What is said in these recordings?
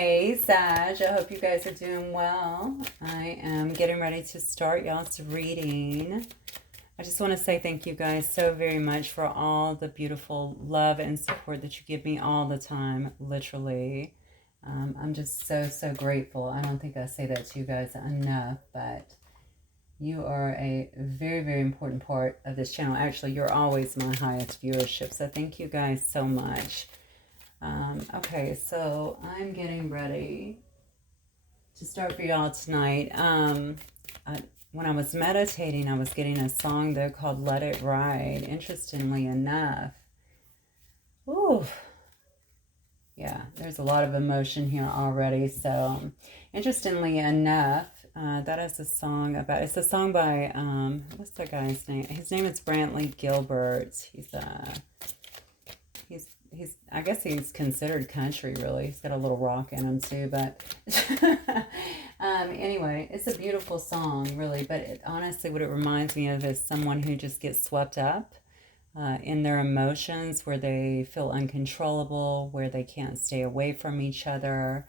Hey, Sag. I hope you guys are doing well. I am getting ready to start y'all's reading. I just want to say thank you guys so very much for all the beautiful love and support that you give me all the time, literally. I'm just so grateful. I don't think I say that to you guys enough, but you are a very important part of this channel. Actually, you're always my highest viewership, so thank you guys so much. Okay, so I'm getting ready to start for y'all tonight. When I was meditating, I was getting a song though called Let It Ride. Interestingly enough, ooh, yeah, there's a lot of emotion here already. So, interestingly enough, that is a song about, it's a song by, what's that guy's name? His name is Brantley Gilbert. I guess he's considered country, really. He's got a little rock in him too, but anyway, it's a beautiful song, really. But honestly, what it reminds me of is someone who just gets swept up in their emotions, where they feel uncontrollable, where they can't stay away from each other.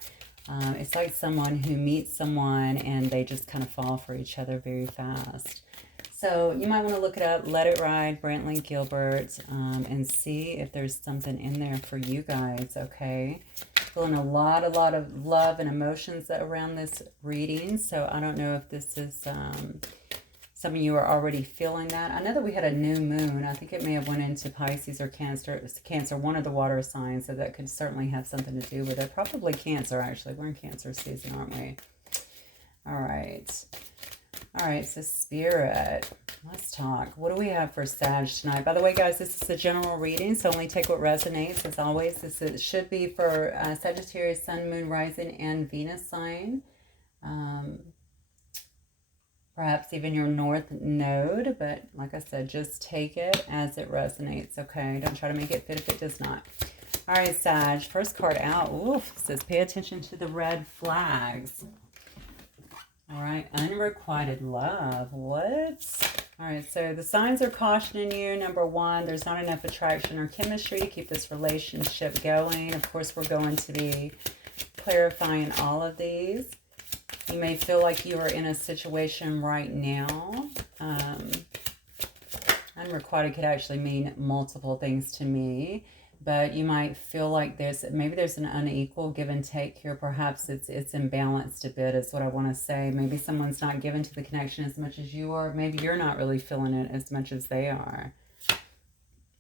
It's like someone who meets someone and they just kind of fall for each other very fast. So you might want to look it up, Let It Ride, Brantley Gilbert, and see if there's something in there for you guys, okay? Feeling a lot of love and emotions around this reading, so I don't know if this is some of you are already feeling that. I know that we had a new moon. I think it may have went into Pisces or Cancer. It was Cancer, one of the water signs, so that could certainly have something to do with it. Probably Cancer, actually. We're in Cancer season, aren't we? All right. All right, so Spirit, let's talk. What do we have for Sag tonight? By the way, guys, this is a general reading, so only take what resonates. As always, should be for Sagittarius, Sun, Moon, Rising, and Venus sign. Perhaps even your North Node, but like I said, just take it as it resonates, okay? Don't try to make it fit if it does not. All right, Sag, first card out. Oof, it says pay attention to the red flags. All right, unrequited love. What? All right, so the signs are cautioning you. Number one, there's not enough attraction or chemistry to keep this relationship going. Of course, we're going to be clarifying all of these. You may feel like you are in a situation right now. Unrequited could actually mean multiple things to me. But you might feel like maybe there's an unequal give and take here. Perhaps it's imbalanced a bit is what I want to say. Maybe someone's not given to the connection as much as you are. Maybe you're not really feeling it as much as they are.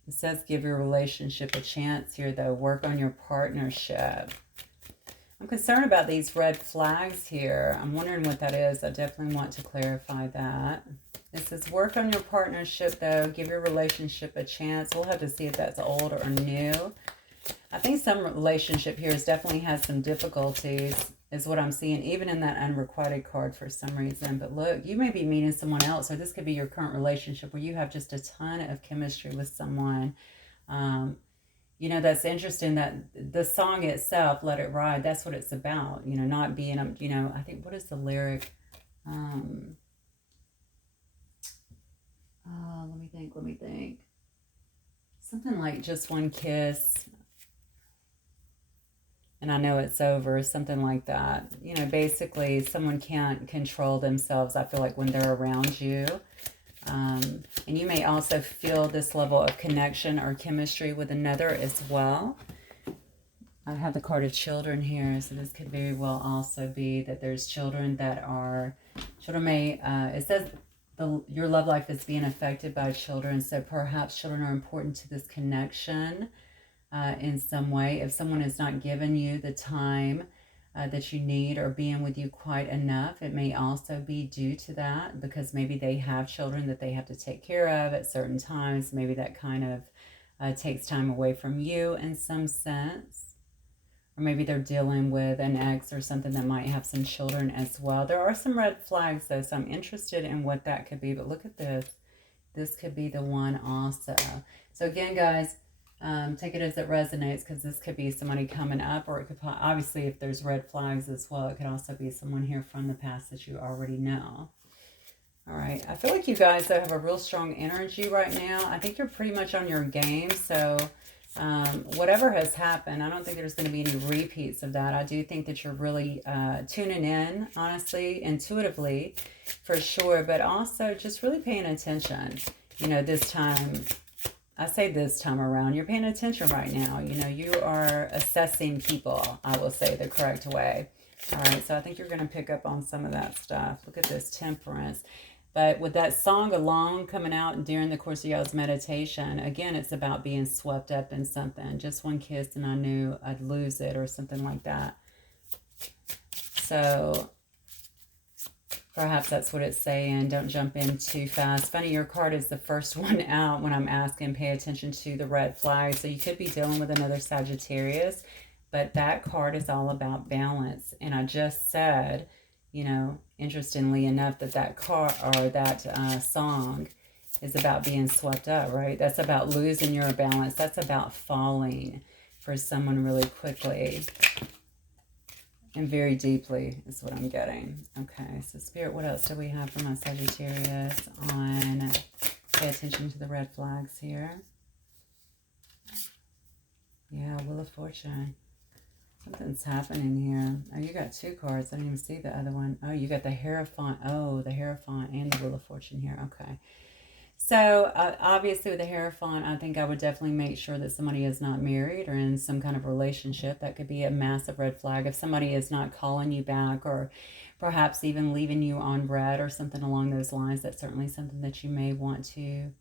It says give your relationship a chance here, though. Work on your partnership. I'm concerned about these red flags here. I'm wondering what that is. I definitely want to clarify that. It says work on your partnership, though. Give your relationship a chance. We'll have to see if that's old or new. I think some relationship here definitely has some difficulties, is what I'm seeing, even in that unrequited card for some reason. But look, you may be meeting someone else, or this could be your current relationship where you have just a ton of chemistry with someone. You know, that's interesting that the song itself, Let It Ride, that's what it's about. You know, not being, you know, I think, what is the lyric? Let me think. Something like just one kiss and I know it's over, something like that. You know, basically someone can't control themselves, I feel like, when they're around you. And you may also feel this level of connection or chemistry with another as well. I have the card of children here, so this could very well also be that there's children that are, it says your love life is being affected by children, so perhaps children are important to this connection in some way. If someone has not given you the time that you need or being with you quite enough, it may also be due to that, because maybe they have children that they have to take care of at certain times. Maybe that kind of takes time away from you in some sense. Or maybe they're dealing with an ex or something that might have some children as well. There are some red flags, though, so I'm interested in what that could be. But look at this. This could be the one also. So again, guys, take it as it resonates, because this could be somebody coming up, or it could, obviously, if there's red flags as well, it could also be someone here from the past that you already know. All right. I feel like you guys, though, have a real strong energy right now. I think you're pretty much on your game, so Whatever has happened, I don't think there's going to be any repeats of that. I do think that you're really tuning in, honestly, intuitively, for sure, but also just really paying attention. You know, this time, I say this time around, you're paying attention right now. You know, you are assessing people, I will say, the correct way. All right, so I think you're going to pick up on some of that stuff. Look at this, Temperance. But with that song alone coming out during the course of y'all's meditation, again, it's about being swept up in something. Just one kiss and I knew I'd lose it or something like that. So perhaps that's what it's saying. Don't jump in too fast. Funny, your card is the first one out when I'm asking, pay attention to the red flag. So you could be dealing with another Sagittarius, but that card is all about balance. And I just said, you know, interestingly enough, that card or that song is about being swept up, right? That's about losing your balance. That's about falling for someone really quickly and very deeply is what I'm getting. Okay, so Spirit, what else do we have for my Sagittarius on pay attention to the red flags here? Yeah, Wheel of Fortune. Something's happening here. Oh, you got two cards. I didn't even see the other one. Oh, you got the Hierophant. Oh, the Hierophant and the Wheel of Fortune here. Okay. So, obviously with the Hierophant, I think I would definitely make sure that somebody is not married or in some kind of relationship. That could be a massive red flag. If somebody is not calling you back or perhaps even leaving you on red or something along those lines, that's certainly something that you may want to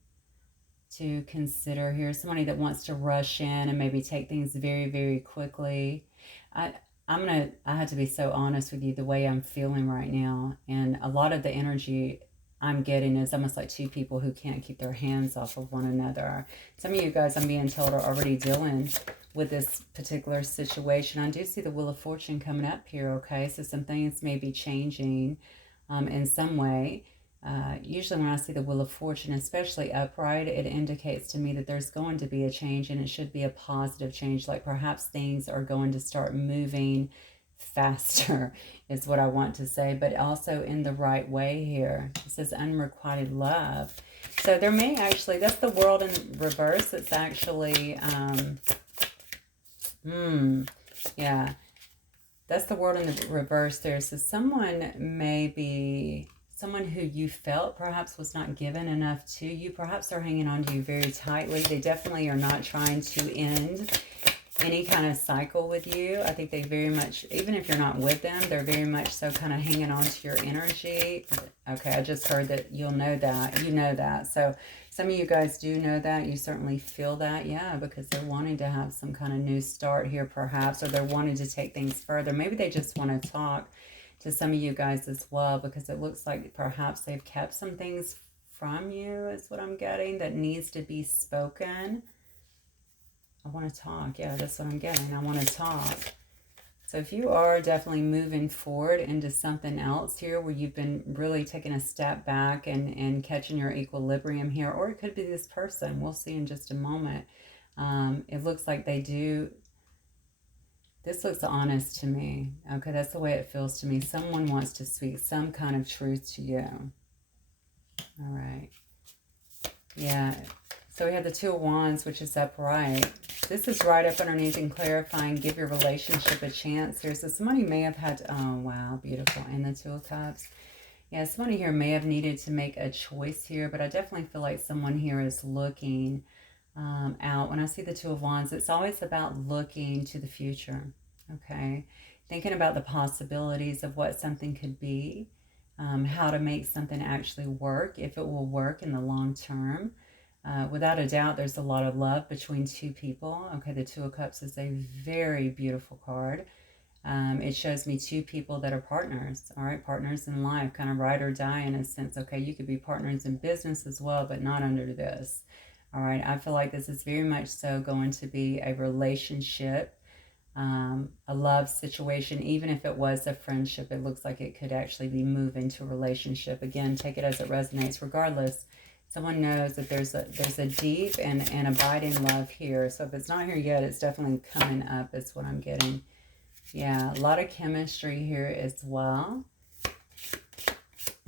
consider here. Somebody that wants to rush in and maybe take things very, very quickly. I have to be so honest with you, the way I'm feeling right now, and a lot of the energy I'm getting is almost like two people who can't keep their hands off of one another. Some of you guys, I'm being told, are already dealing with this particular situation. I do see the Wheel of Fortune coming up here, okay? So some things may be changing in some way. Usually when I see the Wheel of Fortune, especially upright, it indicates to me that there's going to be a change, and it should be a positive change. Like perhaps things are going to start moving faster is what I want to say, but also in the right way here. It says unrequited love. So there may actually, that's the World in reverse. It's actually, yeah, that's the World in the reverse there. So someone may be, someone who you felt perhaps was not given enough to you. Perhaps they're hanging on to you very tightly. They definitely are not trying to end any kind of cycle with you. I think they very much, even if you're not with them, they're very much so kind of hanging on to your energy. Okay, I just heard that you'll know that. You know that. So some of you guys do know that. You certainly feel that, yeah, because they're wanting to have some kind of new start here perhaps, or they're wanting to take things further. Maybe they just want to talk to some of you guys as well, because it looks like perhaps they've kept some things from you is what I'm getting that needs to be spoken. I want to talk. Yeah, that's what I'm getting. I want to talk. So if you are definitely moving forward into something else here where you've been really taking a step back and catching your equilibrium here, or it could be this person. We'll see in just a moment. It looks like they do. This looks honest to me. Okay, that's the way it feels to me. Someone wants to speak some kind of truth to you. All right. Yeah. So we have the Two of Wands, which is upright. This is right up underneath and clarifying, give your relationship a chance here. So somebody may have had, oh, wow, beautiful. And the Two of Cups. Yeah, somebody here may have needed to make a choice here, but I definitely feel like someone here is looking out. When I see the Two of Wands, it's always about looking to the future, okay? Thinking about the possibilities of what something could be, how to make something actually work, if it will work in the long term. Without a doubt, there's a lot of love between two people. Okay, the Two of Cups is a very beautiful card. It shows me two people that are partners, all right, partners in life, kind of ride or die in a sense. Okay, you could be partners in business as well, but not under this. All right, I feel like this is very much so going to be a relationship, a love situation. Even if it was a friendship, it looks like it could actually be moving to a relationship. Again, take it as it resonates. Regardless, someone knows that there's a deep and abiding love here. So if it's not here yet, it's definitely coming up is what I'm getting. Yeah, a lot of chemistry here as well.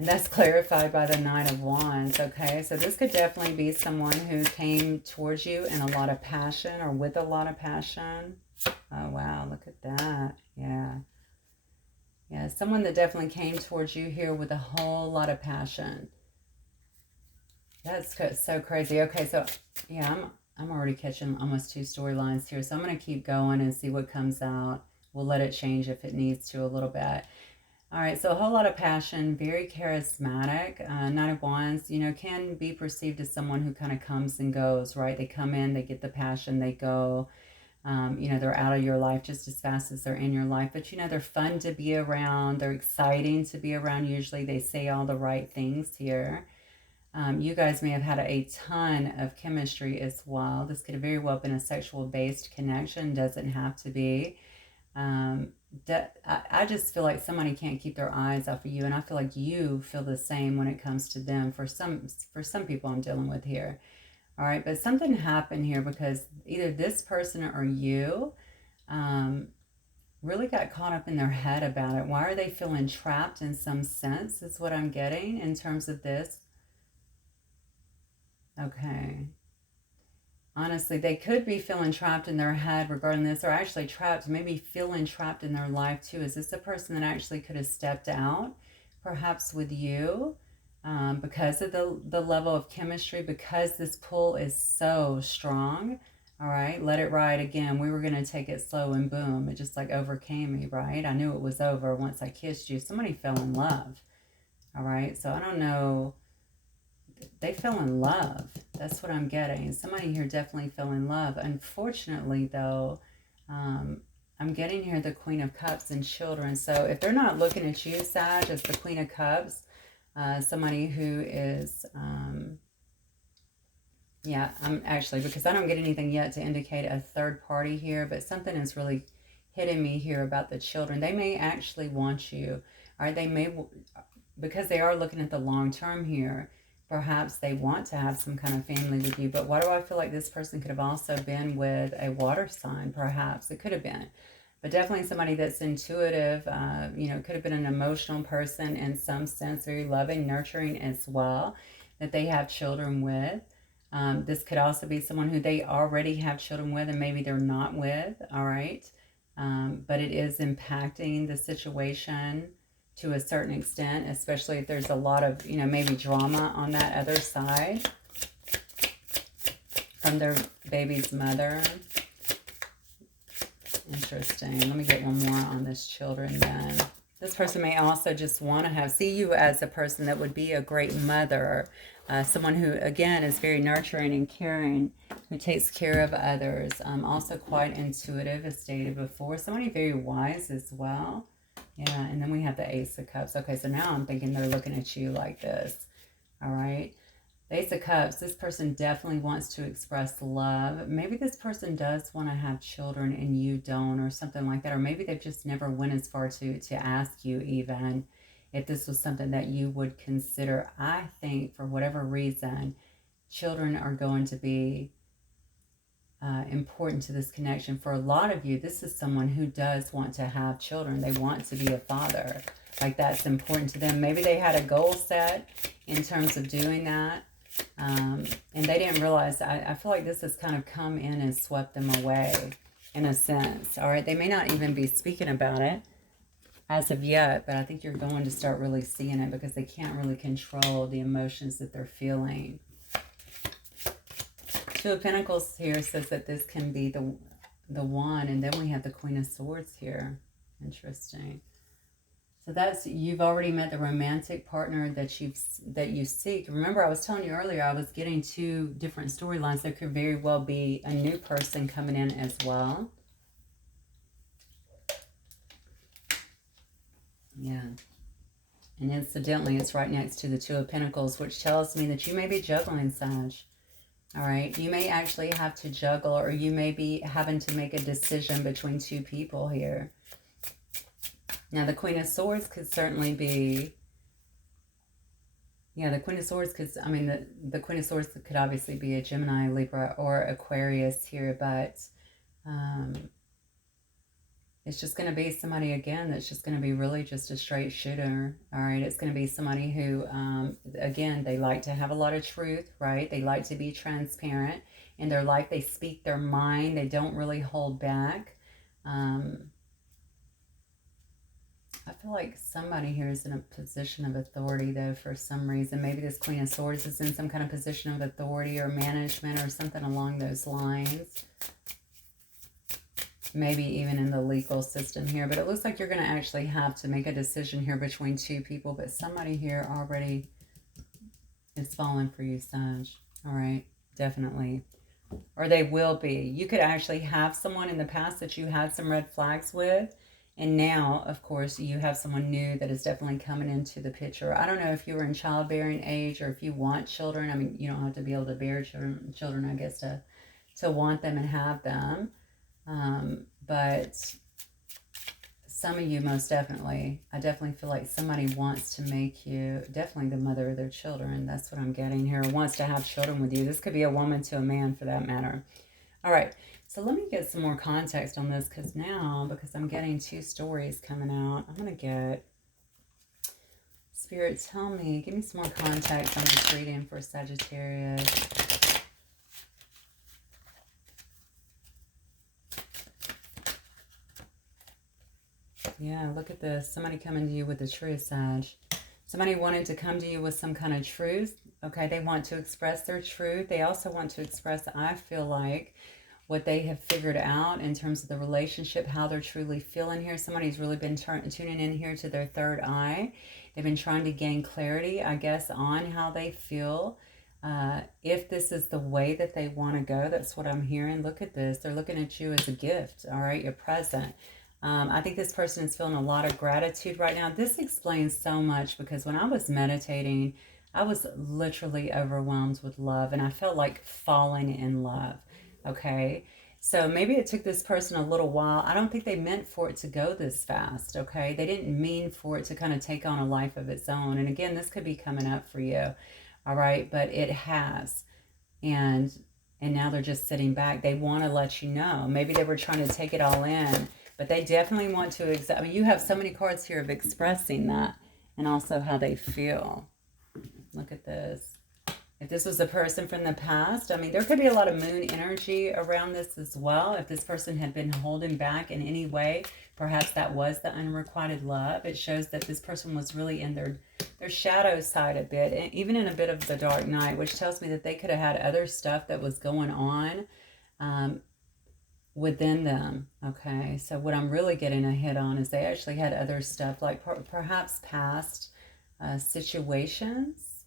And that's clarified by the Knight of Wands, okay? So this could definitely be someone who came towards you in a lot of passion or with a lot of passion. Oh, wow, look at that. Yeah. Yeah, someone that definitely came towards you here with a whole lot of passion. That's so crazy. Okay, so, yeah, I'm already catching almost 2 storylines here. So I'm going to keep going and see what comes out. We'll let it change if it needs to a little bit. All right, so a whole lot of passion, very charismatic. Knight of Wands, you know, can be perceived as someone who kind of comes and goes, right? They come in, they get the passion, they go. You know, they're out of your life just as fast as they're in your life. But, you know, they're fun to be around. They're exciting to be around. Usually they say all the right things here. You guys may have had a ton of chemistry as well. This could have very well been a sexual-based connection. Doesn't have to be. I just feel like somebody can't keep their eyes off of you, and I feel like you feel the same when it comes to them for some people I'm dealing with here. All right, but something happened here because either this person or you really got caught up in their head about it. Why are they feeling trapped in some sense is what I'm getting in terms of this. Okay. Honestly, they could be feeling trapped in their head regarding this, or actually trapped, maybe feeling trapped in their life too. Is this a person that actually could have stepped out, perhaps with you, because of the level of chemistry, because this pull is so strong? All right, let it ride again. We were going to take it slow and boom. It just like overcame me, right? I knew it was over once I kissed you. Somebody fell in love. All right, so I don't know. They fell in love. That's what I'm getting. Somebody here definitely fell in love. Unfortunately, though, I'm getting here the Queen of Cups and children. So if they're not looking at you, Sag, as the Queen of Cups, somebody who is, yeah, I'm actually, because I don't get anything yet to indicate a third party here, but something is really hitting me here about the children. They may actually want you, or they may, because they are looking at the long term here, perhaps they want to have some kind of family with you. But why do I feel like this person could have also been with a water sign? Perhaps it could have been, but definitely somebody that's intuitive. You know, could have been an emotional person in some sense, very loving, nurturing as well, that they have children with. This could also be someone who they already have children with and maybe they're not with. All right, but it is impacting the situation to a certain extent, especially if there's a lot of, you know, maybe drama on that other side from their baby's mother. Interesting. Let me get one more on this children then. This person may also just want to see you as a person that would be a great mother, someone who, again, is very nurturing and caring, who takes care of others. Also quite intuitive, as stated before. Somebody very wise as well. Yeah, and then we have the Ace of Cups. Okay, so now I'm thinking they're looking at you like this. All right. The Ace of Cups, this person definitely wants to express love. Maybe this person does want to have children and you don't, or something like that. Or maybe they've just never went as far to ask you even if this was something that you would consider. I think for whatever reason, children are going to be important to this connection. For a lot of you, this is someone who does want to have children. They want to be a father. Like, that's important to them. Maybe they had a goal set in terms of doing that. And they didn't realize. I feel like this has kind of come in and swept them away in a sense. All right. They may not even be speaking about it as of yet, but I think you're going to start really seeing it because they can't really control the emotions that they're feeling. Two of Pentacles here says that this can be the one, and then we have the Queen of Swords here. Interesting. So that's, you've already met the romantic partner that you seek. Remember, I was telling you earlier, I was getting 2 different storylines. There could very well be a new person coming in as well. Yeah. And incidentally, it's right next to the Two of Pentacles, which tells me that you may be juggling, Sag. All right, you may actually have to juggle, or you may be having to make a decision between 2 people here. Now, the Queen of Swords could certainly be, yeah, the Queen of Swords could, I mean, the Queen of Swords could obviously be a Gemini, Libra, or Aquarius here, but It's just going to be somebody, again, that's just going to be really just a straight shooter. All right. It's going to be somebody who, again, they like to have a lot of truth, right? They like to be transparent in their life. They speak their mind. They don't really hold back. I feel like somebody here is in a position of authority, though, for some reason. Maybe this Queen of Swords is in some kind of position of authority or management or something along those lines. Maybe even in the legal system here. But it looks like you're going to actually have to make a decision here between two people. But somebody here already is falling for you, Sag. All right, definitely. Or they will be. You could actually have someone in the past that you had some red flags with. And now, of course, you have someone new that is definitely coming into the picture. I don't know if you were in childbearing age or if you want children. I mean, you don't have to be able to bear children, I guess, to want them and have them. But some of you, most definitely, I definitely feel like somebody wants to make you definitely the mother of their children. That's what I'm getting here. Wants to have children with you. This could be a woman to a man for that matter. All right. So let me get some more context on this because I'm getting two stories coming out, I'm going to get Spirit, give me some more context on this reading for Sagittarius. Yeah, look at this. Somebody coming to you with the truth, Sag. Somebody wanted to come to you with some kind of truth. Okay, they want to express their truth. They also want to express, I feel like, what they have figured out in terms of the relationship, how they're truly feeling here. Somebody's really been tuning in here to their third eye. They've been trying to gain clarity, I guess, on how they feel. If this is the way that they want to go, that's what I'm hearing. Look at this. They're looking at you as a gift, all right? You're present. I think this person is feeling a lot of gratitude right now. This explains so much because when I was meditating, I was literally overwhelmed with love and I felt like falling in love. Okay, so maybe it took this person a little while. I don't think they meant for it to go this fast, okay? They didn't mean for it to kind of take on a life of its own. And again, this could be coming up for you, all right? But it has. And now they're just sitting back. They want to let you know. Maybe they were trying to take it all in, but they definitely want to, I mean, you have so many cards here of expressing that and also how they feel. Look at this. If this was a person from the past, I mean, there could be a lot of moon energy around this as well. If this person had been holding back in any way, perhaps that was the unrequited love. It shows that this person was really in their shadow side a bit, and even in a bit of the dark night, which tells me that they could have had other stuff that was going on within them. Okay, so what I'm really getting a hit on is they actually had other stuff, like perhaps past situations.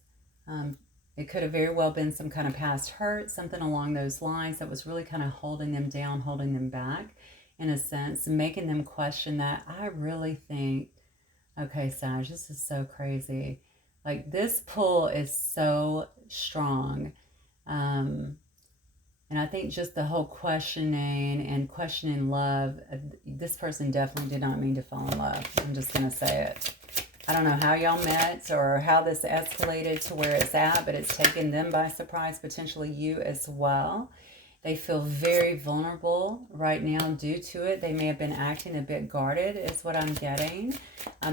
It could have very well been some kind of past hurt, something along those lines that was really kind of holding them down, holding them back in a sense, making them question that. I really think, okay, Sag, this is so crazy. Like, this pull is so strong. And I think just the whole questioning love, this person definitely did not mean to fall in love. I'm just going to say it. I don't know how y'all met or how this escalated to where it's at, but it's taken them by surprise, potentially you as well. They feel very vulnerable right now due to it. They may have been acting a bit guarded is what I'm getting.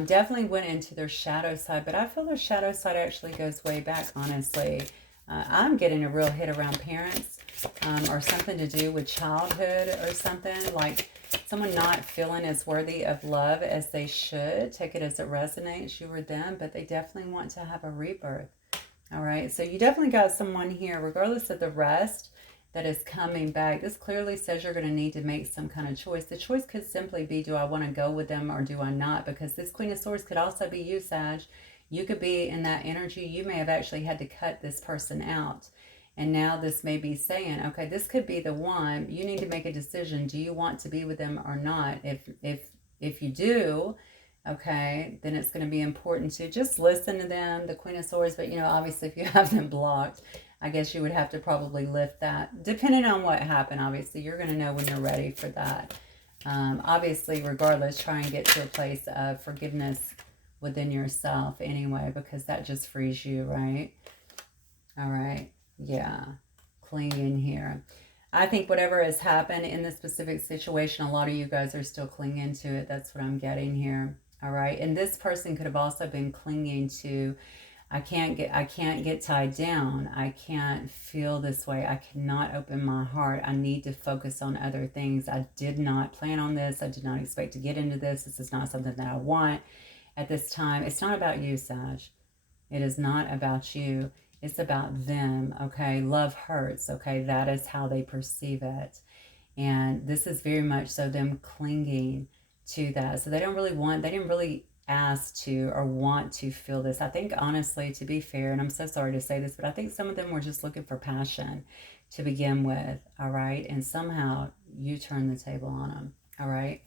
Definitely went into their shadow side, but I feel their shadow side actually goes way back, honestly. I'm getting a real hit around parents or something to do with childhood or something, like someone not feeling as worthy of love as they should. Take it as it resonates, you or them, but they definitely want to have a rebirth. All right, so you definitely got someone here, regardless of the rest, that is coming back. This clearly says you're going to need to make some kind of choice. The choice could simply be, do I want to go with them or do I not? Because this Queen of Swords could also be you, Sag. You could be in that energy. You may have actually had to cut this person out. And now this may be saying, okay, this could be the one. You need to make a decision. Do you want to be with them or not? If you do, okay, then it's going to be important to just listen to them, the Queen of Swords. But, you know, obviously if you have them blocked, I guess you would have to probably lift that. Depending on what happened, obviously, you're going to know when you're ready for that. Obviously, regardless, try and get to a place of forgiveness within yourself anyway, because that just frees you, right? All right. Yeah. Clinging here. I think whatever has happened in this specific situation, a lot of you guys are still clinging to it. That's what I'm getting here. All right. And this person could have also been clinging to, I can't get tied down. I can't feel this way. I cannot open my heart. I need to focus on other things. I did not plan on this. I did not expect to get into this. This is not something that I want at this time. It's not about you, Sag. It is not about you. It's about them, okay? Love hurts, okay? That is how they perceive it. And this is very much so them clinging to that. So they don't really want, they didn't really ask to or want to feel this. I think, honestly, to be fair, and I'm so sorry to say this, but I think some of them were just looking for passion to begin with, all right? And somehow you turn the table on them, all right?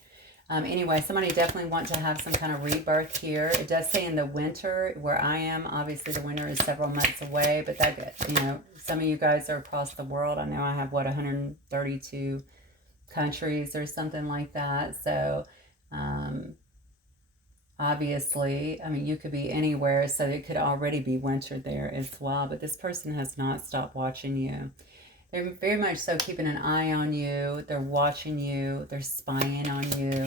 Anyway, somebody definitely want to have some kind of rebirth here. It does say in the winter where I am. Obviously, the winter is several months away, but that, you know, some of you guys are across the world. I know I have, what, 132 countries or something like that. So, obviously, I mean, you could be anywhere, so it could already be winter there as well. But this person has not stopped watching you. They're very much so keeping an eye on you. They're watching you. They're spying on you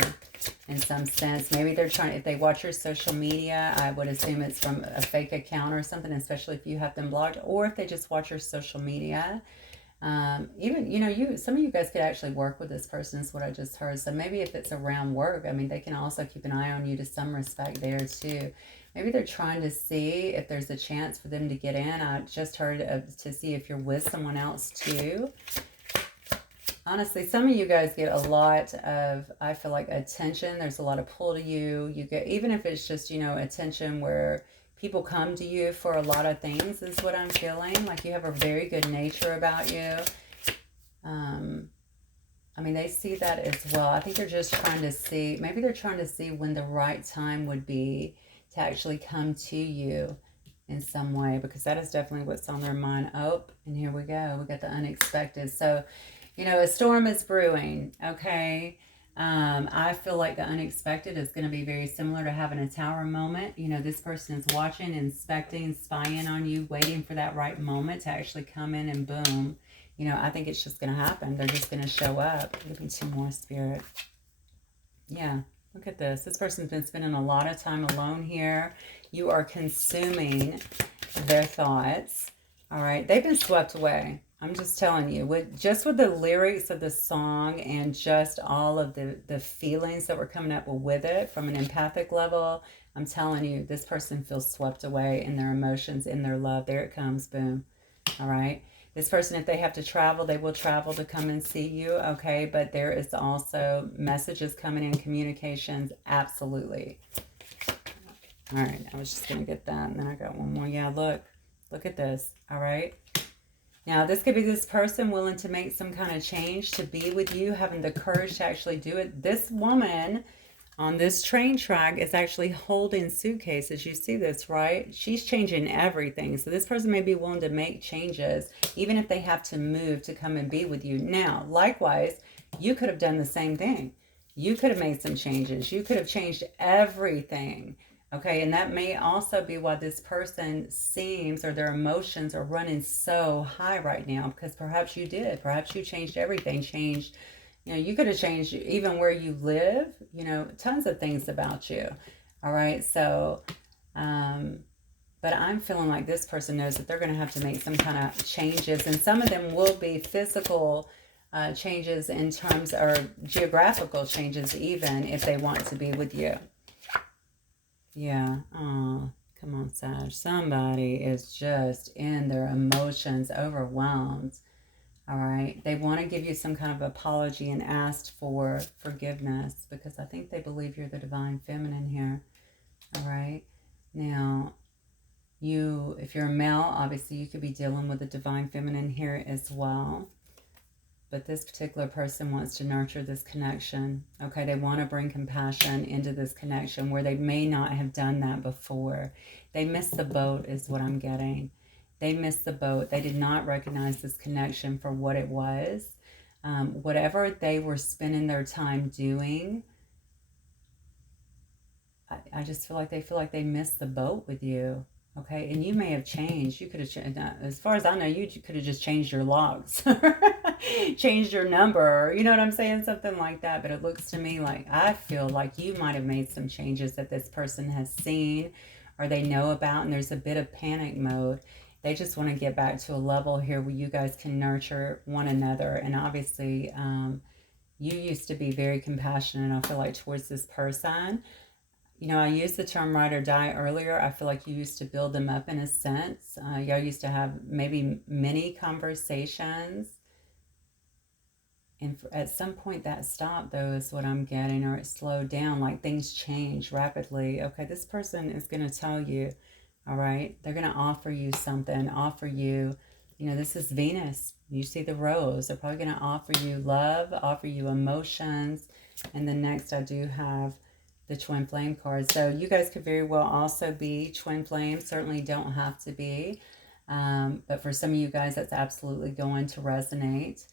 in some sense. Maybe they're trying, if they watch your social media, I would assume it's from a fake account or something, especially if you have them blocked, or if they just watch your social media. Even, you know, some of you guys could actually work with this person, is what I just heard. So maybe if it's around work, I mean, they can also keep an eye on you to some respect there too. Maybe they're trying to see if there's a chance for them to get in. I just heard to see if you're with someone else too. Honestly, some of you guys get a lot of, I feel like, attention. There's a lot of pull to you. You get, even if it's just, you know, attention where people come to you for a lot of things, is what I'm feeling. Like you have a very good nature about you. I mean, they see that as well. I think they're just trying to see, maybe they're trying to see when the right time would be to actually come to you in some way, because that is definitely what's on their mind. Oh, and here we go. We got the unexpected. So, you know, a storm is brewing, okay? I feel like the unexpected is going to be very similar to having a tower moment. You know, this person is watching, inspecting, spying on you, waiting for that right moment to actually come in and boom. You know, I think it's just going to happen. They're just going to show up. Give me 2 more, Spirit. Yeah, look at this. This person's been spending a lot of time alone here. You are consuming their thoughts. All right, they've been swept away. I'm just telling you, with the lyrics of the song and just all of the feelings that were coming up with it from an empathic level, I'm telling you, this person feels swept away in their emotions, in their love. There it comes, boom. All right. This person, if they have to travel, they will travel to come and see you, okay? But there is also messages coming in, communications, absolutely. All right, I was just going to get that, and then I got one more. Yeah, look at this, all right? Now, this could be this person willing to make some kind of change to be with you, having the courage to actually do it. This woman on this train track is actually holding suitcases. You see this, right? She's changing everything. So this person may be willing to make changes, even if they have to move to come and be with you. Now, likewise, you could have done the same thing. You could have made some changes. You could have changed everything. Okay, and that may also be why this person seems, or their emotions are running so high right now, because perhaps you did. Perhaps you changed everything, you know, you could have changed even where you live, you know, tons of things about you. All right, so, but I'm feeling like this person knows that they're going to have to make some kind of changes, and some of them will be physical changes in terms, or geographical changes, even if they want to be with you. Yeah. Oh, come on, Sag. Somebody is just in their emotions, overwhelmed. All right. They want to give you some kind of apology and ask for forgiveness, because I think they believe you're the divine feminine here. All right. Now, if you're a male, obviously you could be dealing with the divine feminine here as well. But this particular person wants to nurture this connection. Okay, they want to bring compassion into this connection where they may not have done that before. They missed the boat is what I'm getting. They missed the boat. They did not recognize this connection for what it was. Whatever they were spending their time doing, I just feel like they missed the boat with you. Okay, and you may have changed. You could have, as far as I know, you could have just changed your logs. changed your number, you know what I'm saying? Something like that. But it looks to me like, I feel like you might have made some changes that this person has seen or they know about, and there's a bit of panic mode. They just want to get back to a level here where you guys can nurture one another. And obviously, you used to be very compassionate, I feel like, towards this person. You know, I used the term ride or die earlier. I feel like you used to build them up in a sense. Y'all used to have maybe many conversations. And at some point that stopped, though, is what I'm getting, or it slowed down, like things change rapidly. Okay, this person is going to tell you, all right, they're going to offer you something, offer you, you know, this is Venus. You see the rose. They're probably going to offer you love, offer you emotions. And then next I do have the twin flame card. So you guys could very well also be twin flames. Certainly don't have to be. But for some of you guys, that's absolutely going to resonate.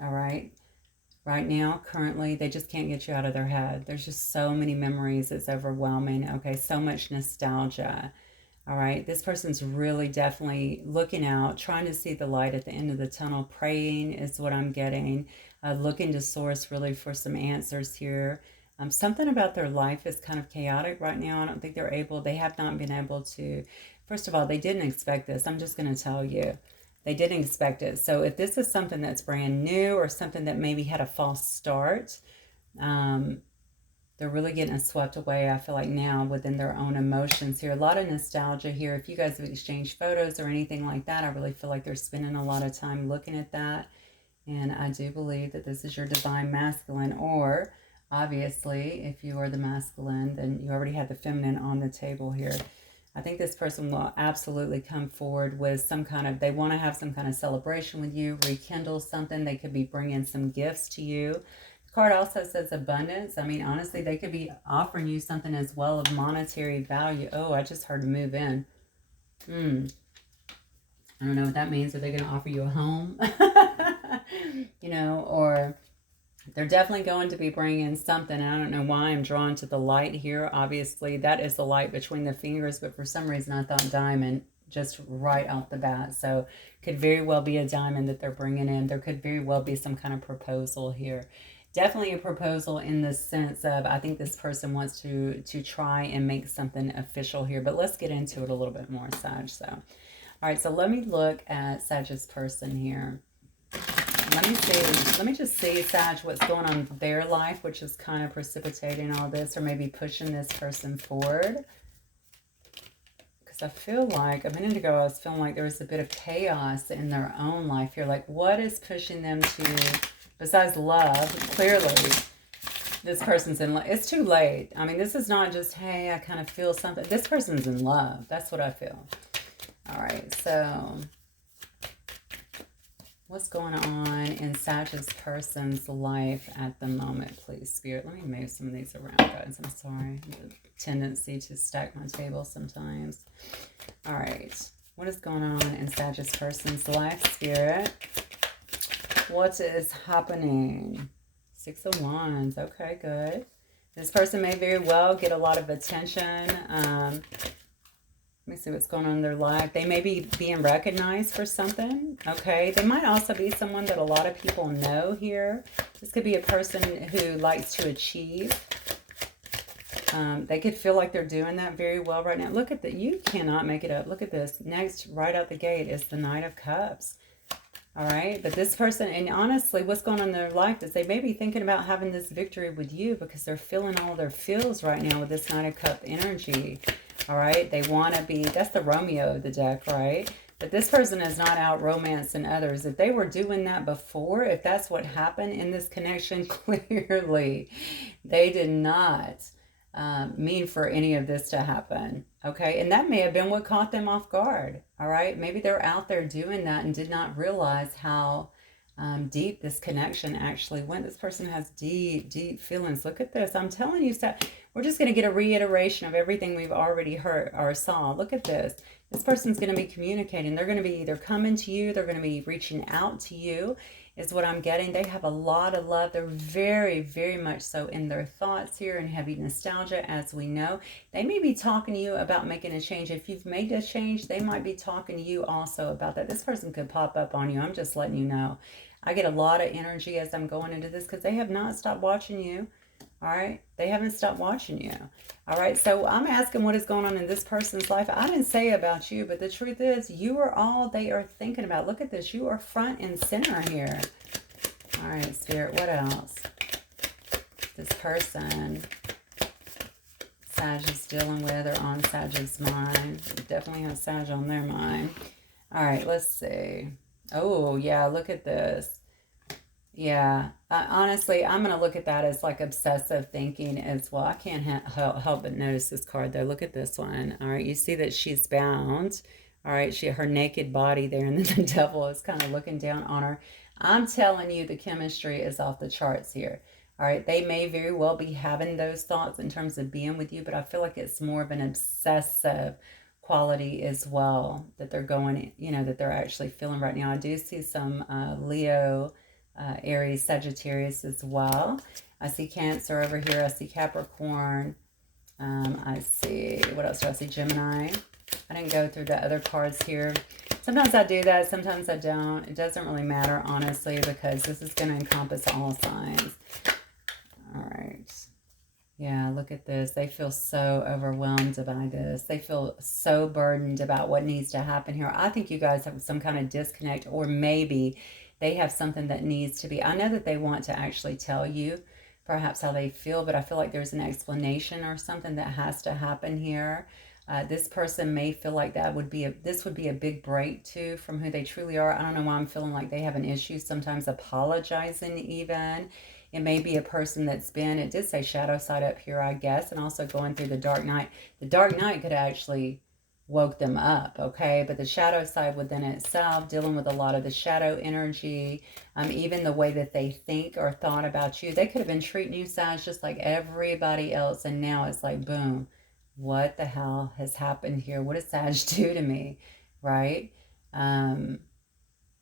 All right. Right now, currently, they just can't get you out of their head. There's just so many memories. It's overwhelming. Okay. So much nostalgia. All right. This person's really definitely looking out, trying to see the light at the end of the tunnel. Praying is what I'm getting. Looking to source really for some answers here. Something about their life is kind of chaotic right now. I don't think they have not been able to, first of all, they didn't expect this. I'm just going to tell you, they didn't expect it. So if this is something that's brand new or something that maybe had a false start, they're really getting swept away, I feel like, now within their own emotions here. A lot of nostalgia here. If you guys have exchanged photos or anything like that, I really feel like they're spending a lot of time looking at that. And I do believe that this is your divine masculine, or obviously, if you are the masculine, then you already have the feminine on the table here. I think this person will absolutely come forward with some kind of, they want to have some kind of celebration with you, rekindle something. They could be bringing some gifts to you. The card also says abundance. I mean, honestly, they could be offering you something as well of monetary value. Oh, I just heard move in. I don't know what that means. Are they going to offer you a home? You know, or they're definitely going to be bringing something. And I don't know why I'm drawn to the light here. Obviously, that is the light between the fingers. But for some reason, I thought diamond just right off the bat. So could very well be a diamond that they're bringing in. There could very well be some kind of proposal here. Definitely a proposal in the sense of, I think this person wants to try and make something official here. But let's get into it a little bit more, Sag. So, all right. So let me look at Sag's person here. Let me just see, Sag, what's going on in their life, which is kind of precipitating all this, or maybe pushing this person forward. Because I feel like, a minute ago, I was feeling like there was a bit of chaos in their own life here. Like, what is pushing them to, besides love, clearly, this person's in love. It's too late. I mean, this is not just, hey, I kind of feel something. This person's in love. That's what I feel. All right, so what's going on in Sag's person's life at the moment, please, Spirit? Let me move some of these around, guys. I'm sorry. I have a tendency to stack my table sometimes. All right. What is going on in Sag's person's life, Spirit? What is happening? 6 of Wands. Okay, good. This person may very well get a lot of attention. Let me see what's going on in their life. They may be being recognized for something. Okay. They might also be someone that a lot of people know here. This could be a person who likes to achieve. They could feel like they're doing that very well right now. Look at that. You cannot make it up. Look at this. Next, right out the gate, is the Knight of Cups. All right. But this person, and honestly, what's going on in their life is they may be thinking about having this victory with you because they're feeling all their feels right now with this Knight of Cup energy. All right. They want to be, that's the Romeo of the deck, right? But this person is not out romancing others. If they were doing that before, if that's what happened in this connection, clearly they did not mean for any of this to happen. Okay. And that may have been what caught them off guard. All right. Maybe they're out there doing that and did not realize how deep this connection actually went. This person has deep, deep feelings. Look at this. I'm telling you, we're just going to get a reiteration of everything we've already heard or saw. Look at this. This person's going to be communicating. They're going to be either coming to you, they're going to be reaching out to you. is what I'm getting. They have a lot of love. They're very, very much so in their thoughts here and heavy nostalgia, as we know. They may be talking to you about making a change. If you've made a change, they might be talking to you also about that. This person could pop up on you. I'm just letting you know. I get a lot of energy as I'm going into this because they have not stopped watching you. All right. They haven't stopped watching you. All right. So I'm asking what is going on in this person's life. I didn't say about you, but the truth is you are all they are thinking about. Look at this. You are front and center here. All right, Spirit. What else? This person Sag is dealing with or on Sag's mind. Definitely has Sag on their mind. All right. Let's see. Oh, yeah. Look at this. Yeah, honestly, I'm going to look at that as like obsessive thinking as well. I can't help but notice this card though. Look at this one. All right, you see that she's bound. All right, her naked body there, and then the devil is kind of looking down on her. I'm telling you, the chemistry is off the charts here. All right, they may very well be having those thoughts in terms of being with you, but I feel like it's more of an obsessive quality as well that they're going, that they're actually feeling right now. I do see some Leo, Aries, Sagittarius as well. I see Cancer over here. I see Capricorn. I see, what else do I see? Gemini. I didn't go through the other cards here. Sometimes I do that. Sometimes I don't. It doesn't really matter, honestly, because this is going to encompass all signs. All right. Yeah, look at this. They feel so overwhelmed by this. They feel so burdened about what needs to happen here. I think you guys have some kind of disconnect, or maybe they have something that needs to be. I know that they want to actually tell you perhaps how they feel, but I feel like there's an explanation or something that has to happen here. This person may feel like this would be a big break too from who they truly are. I don't know why I'm feeling like they have an issue sometimes apologizing even. It may be a person that's been, it did say shadow side up here, I guess, and also going through the dark night. The dark night could actually woke them up, okay? But the shadow side within itself, dealing with a lot of the shadow energy, even the way that they think or thought about you. They could have been treating you, Sag, just like everybody else, and now it's like, boom, what the hell has happened here? What did Sag do to me, right?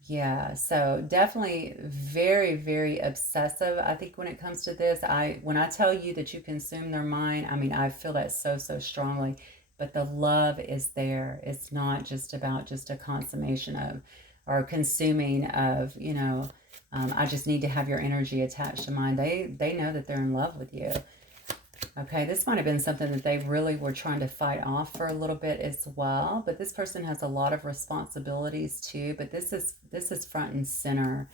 Yeah, so definitely very, very obsessive. I think when it comes to this, when I tell you that you consume their mind, I mean, I feel that so, so strongly. But the love is there. It's not just about just a consummation of or consuming of, I just need to have your energy attached to mine. They know that they're in love with you. Okay, this might have been something that they really were trying to fight off for a little bit as well. But this person has a lot of responsibilities too. But this is front and center,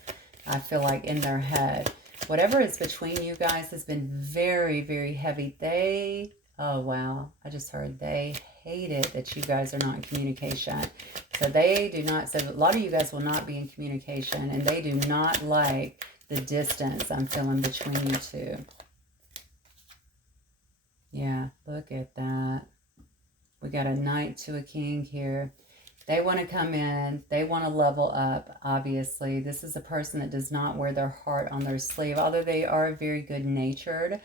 I feel like, in their head. Whatever is between you guys has been very, very heavy. Oh, wow. I just heard they hate it that you guys are not in communication. So they do not, so a lot of you guys will not be in communication. And they do not like the distance I'm feeling between you two. Yeah, look at that. We got a knight to a king here. They want to come in. They want to level up, obviously. This is a person that does not wear their heart on their sleeve, although they are very good-natured.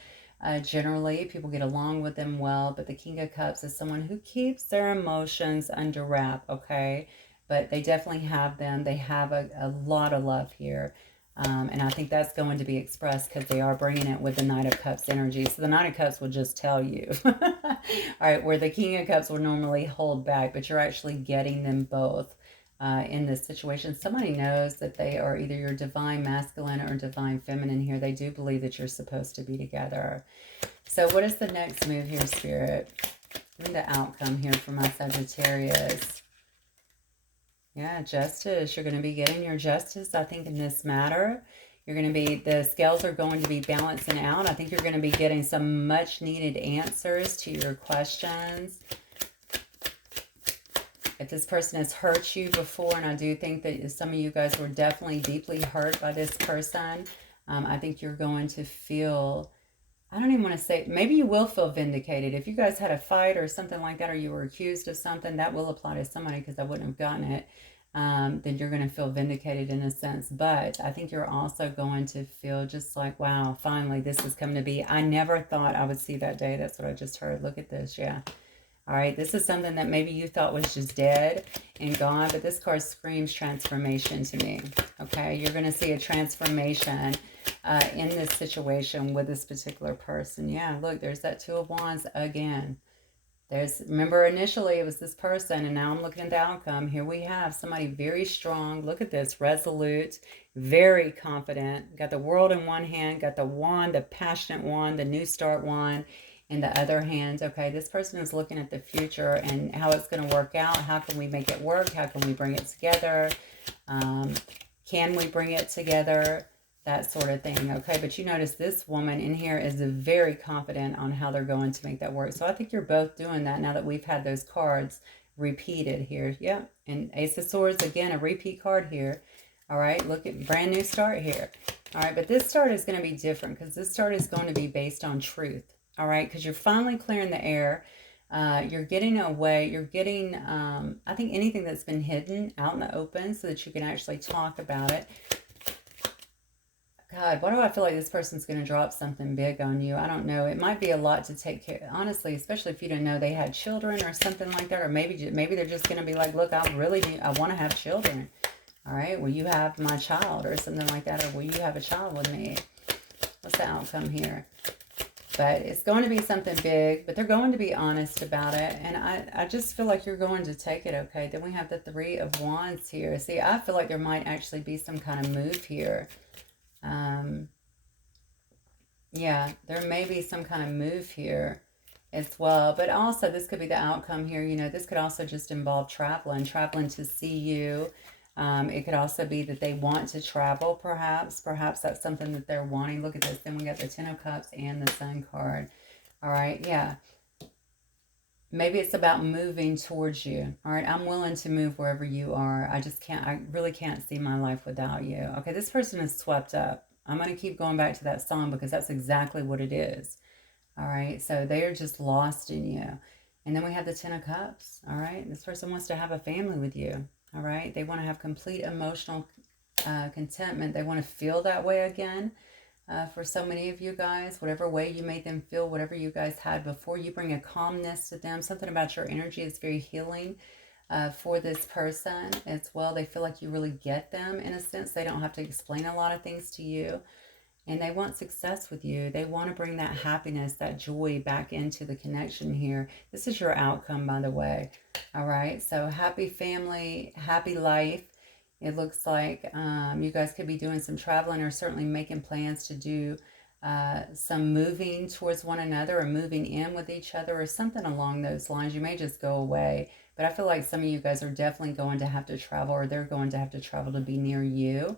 Generally, people get along with them well, but the King of Cups is someone who keeps their emotions under wrap, okay? But they definitely have them. They have a lot of love here. And I think that's going to be expressed because they are bringing it with the Knight of Cups energy. So the Knight of Cups will just tell you. All right, where the King of Cups will normally hold back, but you're actually getting them both in this situation. Somebody knows that they are either your divine masculine or divine feminine here. They do believe that you're supposed to be together. So what is the next move here, Spirit? Give me the outcome here for my Sagittarius. Yeah, justice. You're going to be getting your justice, I think, in this matter. You're going to be, the scales are going to be balancing out. I think you're going to be getting some much needed answers to your questions. If this person has hurt you before, and I do think that some of you guys were definitely deeply hurt by this person, I think you're going to feel, I don't even want to say, maybe you will feel vindicated. If you guys had a fight or something like that, or you were accused of something, that will apply to somebody because I wouldn't have gotten it. Then you're going to feel vindicated in a sense. But I think you're also going to feel just like, wow, finally this is coming to be. I never thought I would see that day. That's what I just heard. Look at this. Yeah. All right, this is something that maybe you thought was just dead and gone, but this card screams transformation to me. Okay, you're going to see a transformation in this situation with this particular person. Yeah, look, there's that Two of Wands again. Remember initially it was this person, and now I'm looking at the outcome. Here we have somebody very strong. Look at this, resolute, very confident. Got the world in one hand, got the wand, the passionate wand, the new start wand in the other hand. Okay, this person is looking at the future and how it's going to work out. How can we make it work? How can we bring it together? Can we bring it together? That sort of thing. Okay, but you notice this woman in here is very confident on how they're going to make that work. So I think you're both doing that now that we've had those cards repeated here. Yeah, and Ace of Swords, again, a repeat card here. All right, look at brand new start here. All right, but this start is going to be different because this start is going to be based on truth. All right, because you're finally clearing the air. You're getting away. You're getting, I think, anything that's been hidden out in the open so that you can actually talk about it. God, why do I feel like this person's going to drop something big on you? I don't know. It might be a lot to take care, honestly, especially if you didn't know they had children or something like that. Or maybe they're just going to be like, look, I want to have children. All right, will you have my child or something like that? Or will you have a child with me? What's the outcome here? But it's going to be something big, but they're going to be honest about it. And I just feel like you're going to take it, okay? Then we have the Three of Wands here. See, I feel like there might actually be some kind of move here. Yeah, there may be some kind of move here as well. But also, this could be the outcome here. You know, this could also just involve traveling to see you. It could also be that they want to travel, perhaps. Perhaps that's something that they're wanting. Look at this. Then we got the Ten of Cups and the Sun card. All right, yeah. Maybe it's about moving towards you. All right, I'm willing to move wherever you are. I really can't see my life without you. Okay, this person is swept up. I'm going to keep going back to that song because that's exactly what it is. All right, so they are just lost in you. And then we have the Ten of Cups. All right, this person wants to have a family with you. All right, they want to have complete emotional contentment. They want to feel that way again. For so many of you guys, whatever way you made them feel, whatever you guys had before, you bring a calmness to them. Something about your energy is very healing for this person as well. They feel like you really get them in a sense. They don't have to explain a lot of things to you. And they want success with you. They want to bring that happiness, that joy back into the connection here. This is your outcome, by the way. All right. So happy family, happy life. It looks like you guys could be doing some traveling or certainly making plans to do some moving towards one another or moving in with each other or something along those lines. You may just go away. But I feel like some of you guys are definitely going to have to travel, or they're going to have to travel to be near you.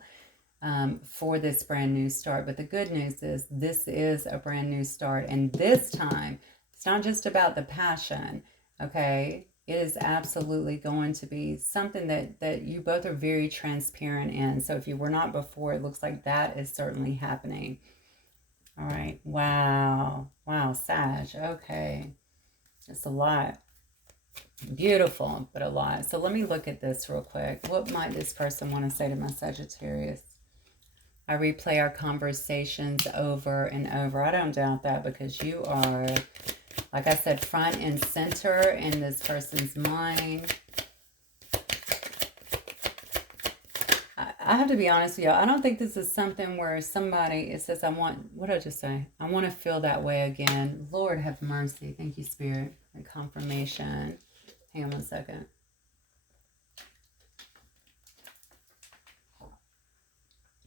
For this brand new start. But the good news is this is a brand new start. And this time, it's not just about the passion, okay? It is absolutely going to be something that you both are very transparent in. So if you were not before, it looks like that is certainly happening. All right. Wow. Wow, Sag. Okay. It's a lot. Beautiful, but a lot. So let me look at this real quick. What might this person want to say to my Sagittarius? I replay our conversations over and over. I don't doubt that because you are, like I said, front and center in this person's mind. I have to be honest with you. I don't think this is something where somebody, it says, what did I just say? I want to feel that way again. Lord have mercy. Thank you, Spirit, for confirmation. Hang on one second.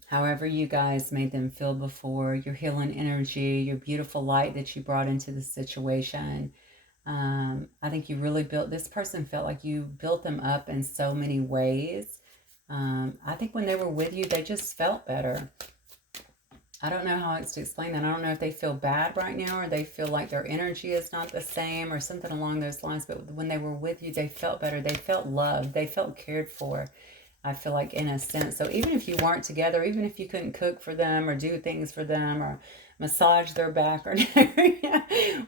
However you guys made them feel before, your healing energy, your beautiful light that you brought into the situation. I think you really this person felt like you built them up in so many ways. I think when they were with you, they just felt better. I don't know how else to explain that. I don't know if they feel bad right now or they feel like their energy is not the same or something along those lines. But when they were with you, they felt better. They felt loved. They felt cared for. I feel like in a sense. So even if you weren't together, even if you couldn't cook for them or do things for them or massage their back or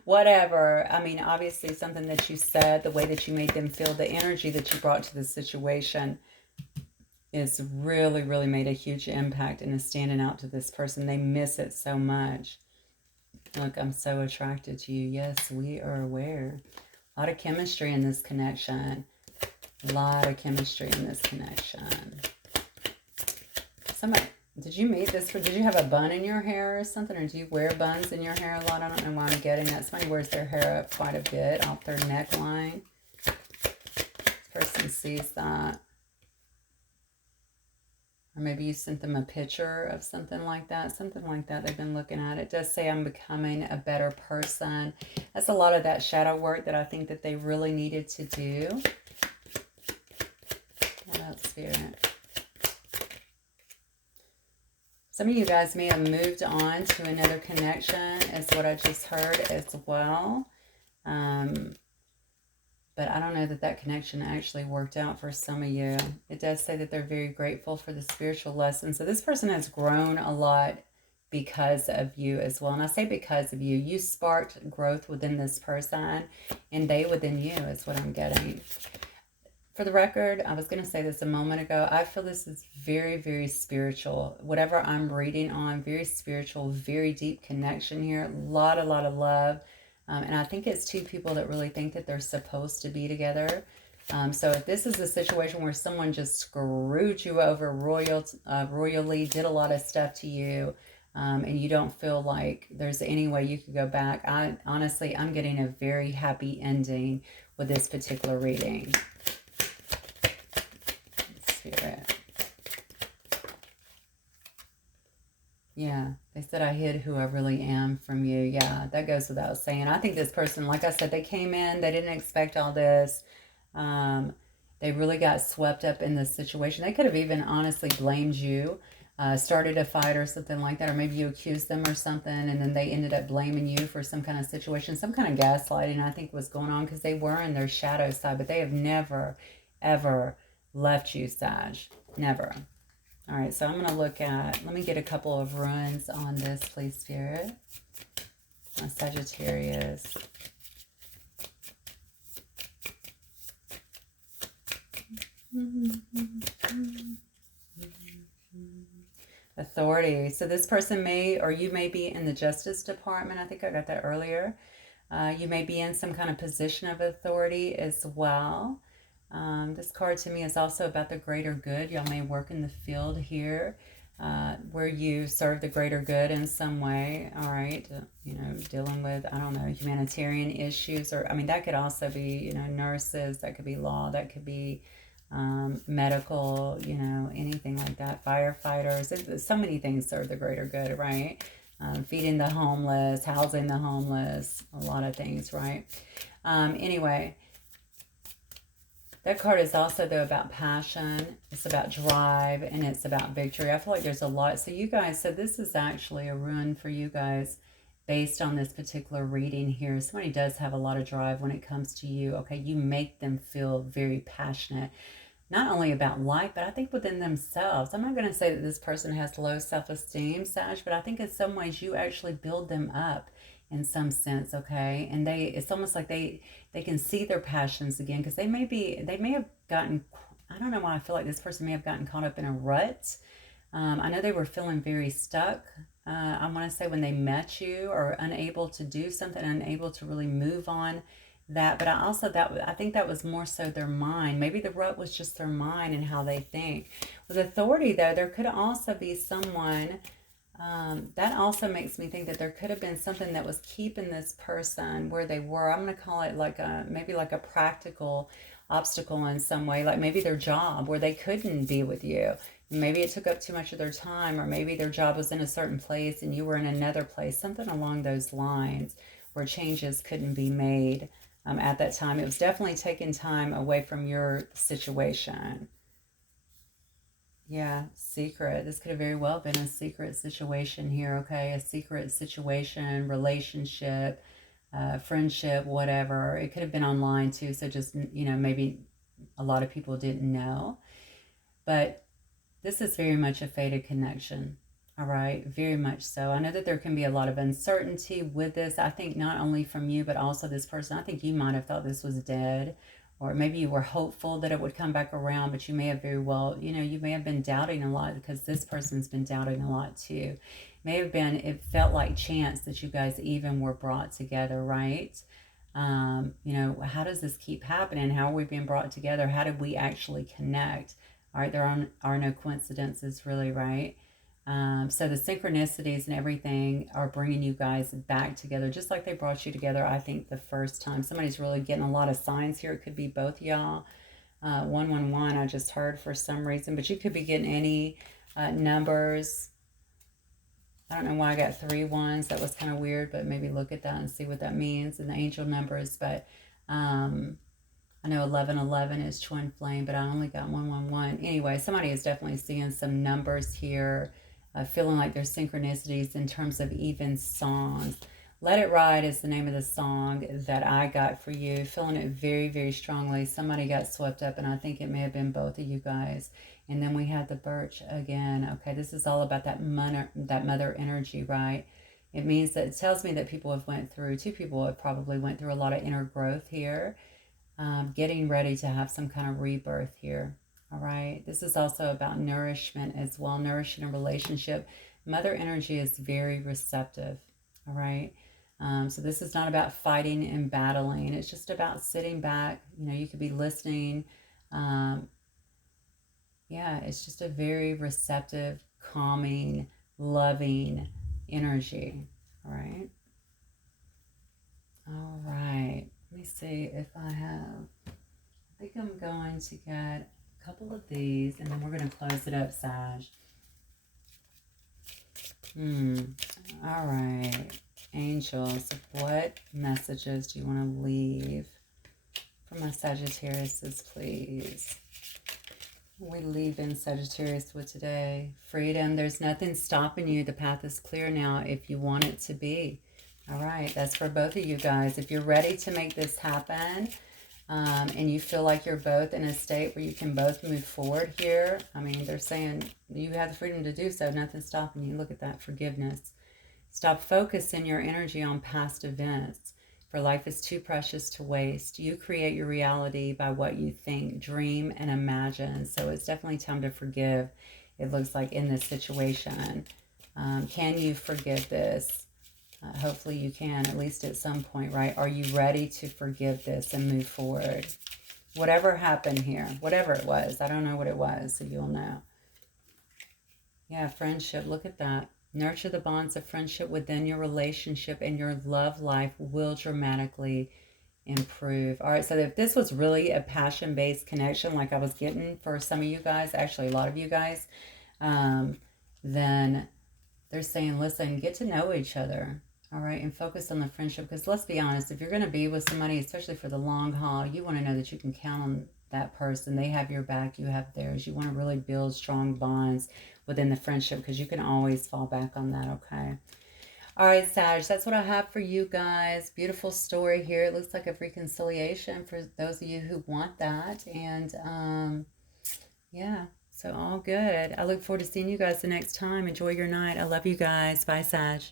whatever. I mean, obviously something that you said, the way that you made them feel, the energy that you brought to the situation is really, really made a huge impact and is standing out to this person. They miss it so much. Look, I'm so attracted to you. Yes, we are aware. A lot of chemistry in this connection. A lot of chemistry in this connection. Somebody, did you meet this, did you have a bun in your hair or something? Or do you wear buns in your hair a lot? I don't know why I'm getting that. Somebody wears their hair up quite a bit off their neckline. This person sees that. Or maybe you sent them a picture of something like that. Something like that they've been looking at. It does say I'm becoming a better person. That's a lot of that shadow work that I think that they really needed to do. What else, Spirit? Some of you guys may have moved on to another connection, is what I just heard as well. But I don't know that that connection actually worked out for some of you. It does say that they're very grateful for the spiritual lesson. So this person has grown a lot because of you as well. And I say because of you. You sparked growth within this person, and they within you is what I'm getting. For the record, I was going to say this a moment ago. I feel this is very, very spiritual. Whatever I'm reading on, very spiritual, very deep connection here. A lot of love. And I think it's two people that really think that they're supposed to be together. So if this is a situation where someone just screwed you over royally, did a lot of stuff to you, and you don't feel like there's any way you could go back, honestly, I'm getting a very happy ending with this particular reading. Spirit. Yeah, they said I hid who I really am from you. Yeah, that goes without saying. I think this person, like I said, they came in, they didn't expect all this. They really got swept up in this situation. They could have even honestly blamed you, started a fight or something like that, or maybe you accused them or something, and then they ended up blaming you for some kind of situation. Some kind of gaslighting, I think, was going on because they were in their shadow side, but they have never, ever left you, Sag. Never. All right, so I'm going to look at, let me get a couple of runes on this, please, Spirit. My Sagittarius. Authority. So this person may, or you may be in the Justice Department. I think I got that earlier. You may be in some kind of position of authority as well. This card to me is also about the greater good. Y'all may work in the field here where you serve the greater good in some way. All right. You know, dealing with, I don't know, humanitarian issues, or, I mean, that could also be, you know, nurses, that could be law, that could be medical, you know, anything like that. Firefighters. So many things serve the greater good, right? Feeding the homeless, housing the homeless, a lot of things, right? Anyway, that card is also, though, about passion. It's about drive, and it's about victory. I feel like there's a lot. So you guys, so this is actually a rune for you guys based on this particular reading here. Somebody does have a lot of drive when it comes to you. Okay, you make them feel very passionate, not only about life, but I think within themselves. I'm not going to say that this person has low self-esteem, Sag, but I think in some ways you actually build them up in some sense, okay? And it's almost like they can see their passions again, because they may have gotten, I don't know why I feel like this person may have gotten caught up in a rut. I know they were feeling very stuck. I want to say when they met you, or unable to do something, unable to really move on that. But I think that was more so their mind. Maybe the rut was just their mind and how they think. With authority, though, there could also be someone that also makes me think that there could have been something that was keeping this person where they were. I'm going to call it like maybe like a practical obstacle in some way, like maybe their job, where they couldn't be with you. Maybe it took up too much of their time, or maybe their job was in a certain place and you were in another place, something along those lines where changes couldn't be made at that time. It was definitely taking time away from your situation. Yeah, secret. This could have very well been a secret situation here, okay? A secret situation, relationship, friendship, whatever. It could have been online too, so just, you know, maybe a lot of people didn't know. But this is very much a fated connection, all right? Very much so. I know that there can be a lot of uncertainty with this. I think not only from you, but also this person. I think you might have thought this was dead, or maybe you were hopeful that it would come back around, but you may have very well, you know, you may have been doubting a lot, because this person's been doubting a lot too. May have been, it felt like chance that you guys even were brought together, right? You know, how does this keep happening? How are we being brought together? How did we actually connect? All right, there are no coincidences, really, right? So the synchronicities and everything are bringing you guys back together, just like they brought you together, I think, the first time. Somebody's really getting a lot of signs here. It could be both y'all. 111, I just heard for some reason, but you could be getting any numbers. I don't know why I got 3 ones. That was kind of weird, but maybe look at that and see what that means and the angel numbers. But I know 1111 is twin flame, but I only got 111. Anyway, somebody is definitely seeing some numbers here, feeling like there's synchronicities in terms of even songs. Let It Ride is the name of the song that I got for you. Feeling it very, very strongly. Somebody got swept up, and I think it may have been both of you guys. And then we had the birch again. Okay, this is all about that mother energy, right? It means that it tells me that people have went through, 2 people have probably went through a lot of inner growth here. Getting ready to have some kind of rebirth here. All right. This is also about nourishment as well, nourishing a relationship. Mother energy is very receptive. All right. So this is not about fighting and battling. It's just about sitting back. You know, you could be listening. Yeah, it's just a very receptive, calming, loving energy. All right. All right. Let me see if I have, I think I'm going to get a couple of these and then we're going to close it up, Sag. All right. Angels, what messages do you want to leave for my Sagittariuses, please? We leave in Sagittarius with today. Freedom. There's nothing stopping you. The path is clear now if you want it to be. All right. That's for both of you guys. If you're ready to make this happen, and you feel like you're both in a state where you can both move forward here, I mean, they're saying you have the freedom to do so. Nothing's stopping you. Look at that. Forgiveness. Stop focusing your energy on past events, for life is too precious to waste. You create your reality by what you think, dream, and imagine. So it's definitely time to forgive, it looks like, in this situation. Can you forgive this? Hopefully you can, at least at some point, right? Are you ready to forgive this and move forward? Whatever happened here, whatever it was, I don't know what it was, so you'll know. Yeah, friendship, look at that. Nurture the bonds of friendship within your relationship and your love life will dramatically improve. All right, so if this was really a passion-based connection like I was getting for some of you guys, actually a lot of you guys, then they're saying, listen, get to know each other, all right, and focus on the friendship. Because let's be honest, if you're going to be with somebody, especially for the long haul, you want to know that you can count on that person. They have your back, you have theirs. You want to really build strong bonds within the friendship because you can always fall back on that, okay? All right, Sag, that's what I have for you guys. Beautiful story here. It looks like a reconciliation for those of you who want that. And yeah, so all good. I look forward to seeing you guys the next time. Enjoy your night. I love you guys. Bye, Sag.